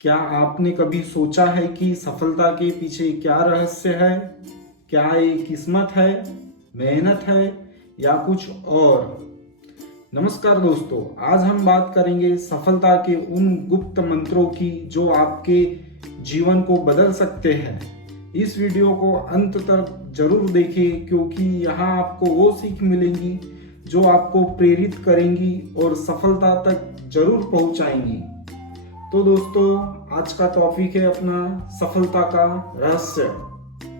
क्या आपने कभी सोचा है कि सफलता के पीछे क्या रहस्य है? क्या ये किस्मत है, मेहनत है या कुछ और? नमस्कार दोस्तों, आज हम बात करेंगे सफलता के उन गुप्त मंत्रों की जो आपके जीवन को बदल सकते हैं। इस वीडियो को अंत तक जरूर देखें क्योंकि यहाँ आपको वो सीख मिलेंगी जो आपको प्रेरित करेंगी और सफलता तक जरूर पहुंचाएंगी। तो दोस्तों, आज का टॉपिक है अपना सफलता का रहस्य,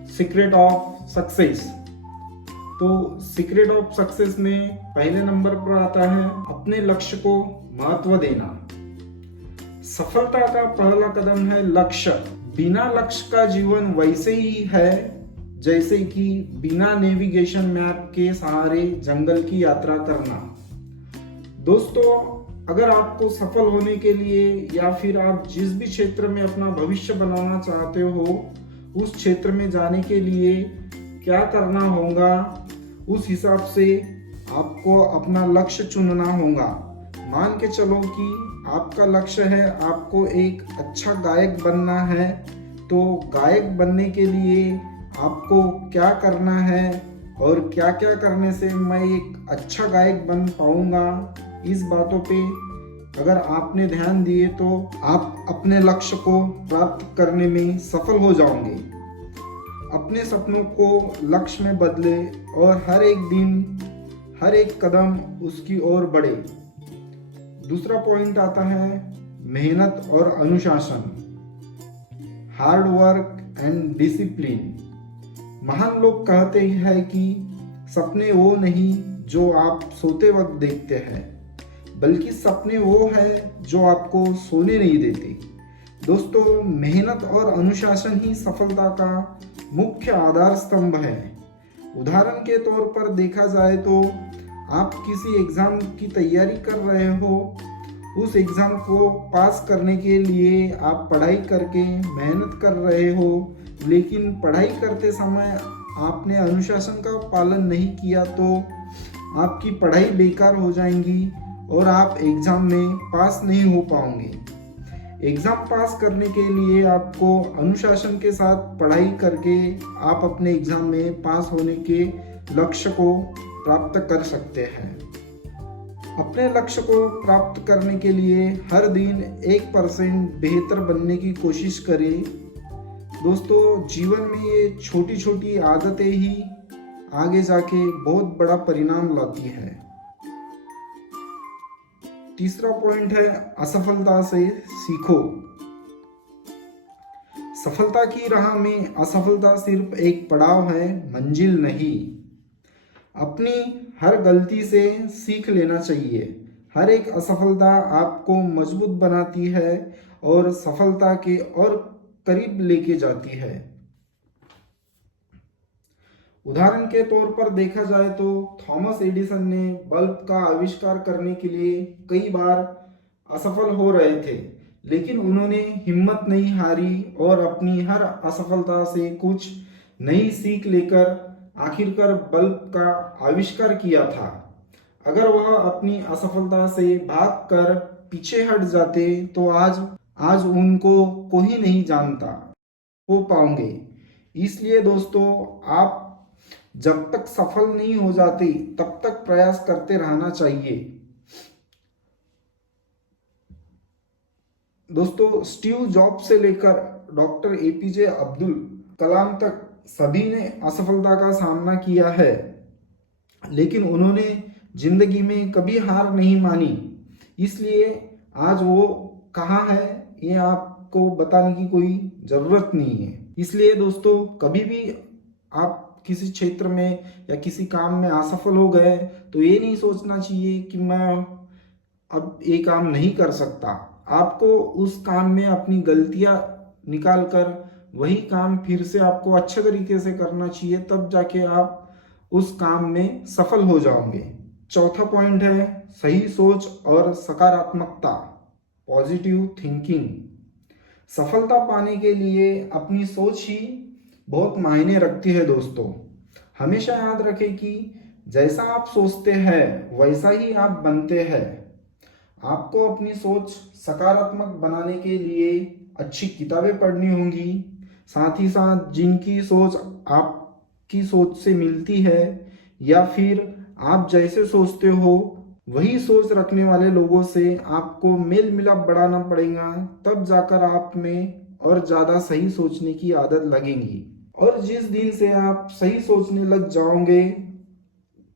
सीक्रेट ऑफ सक्सेस। तो सीक्रेट ऑफ सक्सेस में पहले नंबर पर आता है अपने लक्ष्य को महत्व देना। सफलता का पहला कदम है लक्ष्य। बिना लक्ष्य का जीवन वैसे ही है जैसे कि बिना नेविगेशन मैप के सहारे जंगल की यात्रा करना। दोस्तों, अगर आपको सफल होने के लिए या फिर आप जिस भी क्षेत्र में अपना भविष्य बनाना चाहते हो उस क्षेत्र में जाने के लिए क्या करना होगा, उस हिसाब से आपको अपना लक्ष्य चुनना होगा। मान के चलो कि आपका लक्ष्य है आपको एक अच्छा गायक बनना है, तो गायक बनने के लिए आपको क्या करना है और क्या क्या करने से मैं एक अच्छा गायक बन पाऊंगा, इस बातों पे अगर आपने ध्यान दिए तो आप अपने लक्ष्य को प्राप्त करने में सफल हो जाओगे। अपने सपनों को लक्ष्य में बदले और हर एक दिन, हर एक कदम उसकी ओर बढ़े। दूसरा पॉइंट आता है मेहनत और अनुशासन, हार्ड वर्क एंड डिसिप्लिन। महान लोग कहते हैं कि सपने वो नहीं जो आप सोते वक्त देखते हैं, बल्कि सपने वो है जो आपको सोने नहीं देते। दोस्तों, मेहनत और अनुशासन ही सफलता का मुख्य आधार स्तंभ है। उदाहरण के तौर पर देखा जाए तो आप किसी एग्जाम की तैयारी कर रहे हो, उस एग्जाम को पास करने के लिए आप पढ़ाई करके मेहनत कर रहे हो, लेकिन पढ़ाई करते समय आपने अनुशासन का पालन नहीं किया तो आपकी पढ़ाई बेकार हो जाएंगी और आप एग्जाम में पास नहीं हो पाओगे। एग्जाम पास करने के लिए आपको अनुशासन के साथ पढ़ाई करके आप अपने एग्जाम में पास होने के लक्ष्य को प्राप्त कर सकते हैं। अपने लक्ष्य को प्राप्त करने के लिए हर दिन 1% बेहतर बनने की कोशिश करें। दोस्तों, जीवन में ये छोटी छोटी आदतें ही आगे जाके बहुत बड़ा परिणाम लाती है। तीसरा पॉइंट है असफलता से सीखो। सफलता की राह में असफलता सिर्फ एक पड़ाव है, मंजिल नहीं। अपनी हर गलती से सीख लेना चाहिए। हर एक असफलता आपको मजबूत बनाती है और सफलता के और करीब लेके जाती है। उदाहरण के तौर पर देखा जाए तो थॉमस एडिसन ने बल्ब का आविष्कार करने के लिए कई बार असफल हो रहे थे, लेकिन उन्होंने हिम्मत नहीं हारी और अपनी हर असफलता से कुछ नई सीख लेकर आखिरकार बल्ब का आविष्कार किया था। अगर वह अपनी असफलता से भागकर पीछे हट जाते तो आज उनको कोई नहीं जानता हो पाओगे। इसलिए दोस्तों, आप जब तक सफल नहीं हो जाते तब तक प्रयास करते रहना चाहिए। दोस्तों, स्टीव जॉब्स से लेकर डॉक्टर एपीजे अब्दुल कलाम तक सभी ने असफलता का सामना किया है, लेकिन उन्होंने जिंदगी में कभी हार नहीं मानी। इसलिए आज वो कहाँ है ये आपको बताने की कोई जरूरत नहीं है। इसलिए दोस्तों, कभी भी आप किसी क्षेत्र में या किसी काम में असफल हो गए तो ये नहीं सोचना चाहिए कि मैं अब ये काम नहीं कर सकता। आपको उस काम में अपनी गलतियां निकाल कर वही काम फिर से आपको अच्छे तरीके से करना चाहिए, तब जाके आप उस काम में सफल हो जाओगे। चौथा पॉइंट है सही सोच और सकारात्मकता, पॉजिटिव थिंकिंग। सफलता पाने के लिए अपनी सोच ही बहुत मायने रखती है दोस्तों। हमेशा याद रखें कि जैसा आप सोचते हैं वैसा ही आप बनते हैं। आपको अपनी सोच सकारात्मक बनाने के लिए अच्छी किताबें पढ़नी होंगी, साथ ही साथ जिनकी सोच आपकी सोच से मिलती है या फिर आप जैसे सोचते हो वही सोच रखने वाले लोगों से आपको मेल मिलाप बढ़ाना पड़ेगा, तब जाकर आप में और ज़्यादा सही सोचने की आदत लगेगी। और जिस दिन से आप सही सोचने लग जाओगे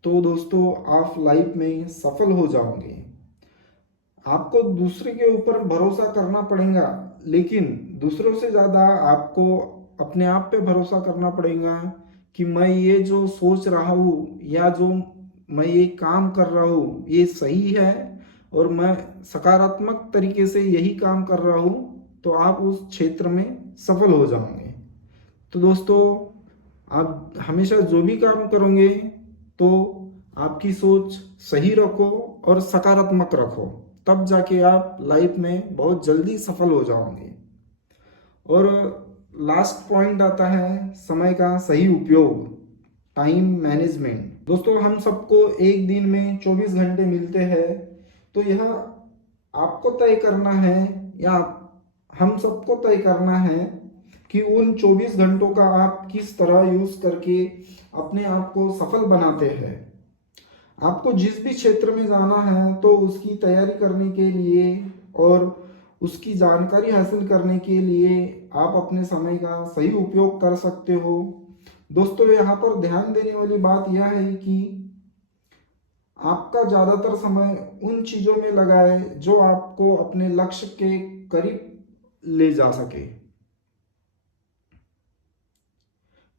तो दोस्तों आप लाइफ में सफल हो जाओगे। आपको दूसरे के ऊपर भरोसा करना पड़ेगा, लेकिन दूसरों से ज़्यादा आपको अपने आप पे भरोसा करना पड़ेगा कि मैं ये जो सोच रहा हूँ या जो मैं ये काम कर रहा हूँ ये सही है और मैं सकारात्मक तरीके से यही काम कर रहा हूँ, तो आप उस क्षेत्र में सफल हो जाओगे। तो दोस्तों आप हमेशा जो भी काम करोगे तो आपकी सोच सही रखो और सकारात्मक रखो, तब जाके आप लाइफ में बहुत जल्दी सफल हो जाओगे। और लास्ट पॉइंट आता है समय का सही उपयोग, टाइम मैनेजमेंट। दोस्तों हम सबको एक दिन में 24 घंटे मिलते हैं, तो यह आपको तय करना है या हम सबको तय करना है कि उन 24 घंटों का आप किस तरह यूज करके अपने आप को सफल बनाते हैं। आपको जिस भी क्षेत्र में जाना है तो उसकी तैयारी करने के लिए और उसकी जानकारी हासिल करने के लिए आप अपने समय का सही उपयोग कर सकते हो। दोस्तों यहाँ पर ध्यान देने वाली बात यह है कि आपका ज़्यादातर समय उन चीज़ों में लगाए जो आपको अपने लक्ष्य के करीब ले जा सके।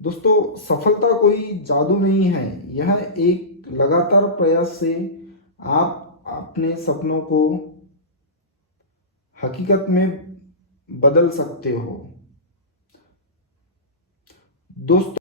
दोस्तों सफलता कोई जादू नहीं है, यह एक लगातार प्रयास से आप अपने सपनों को हकीकत में बदल सकते हो। दोस्तों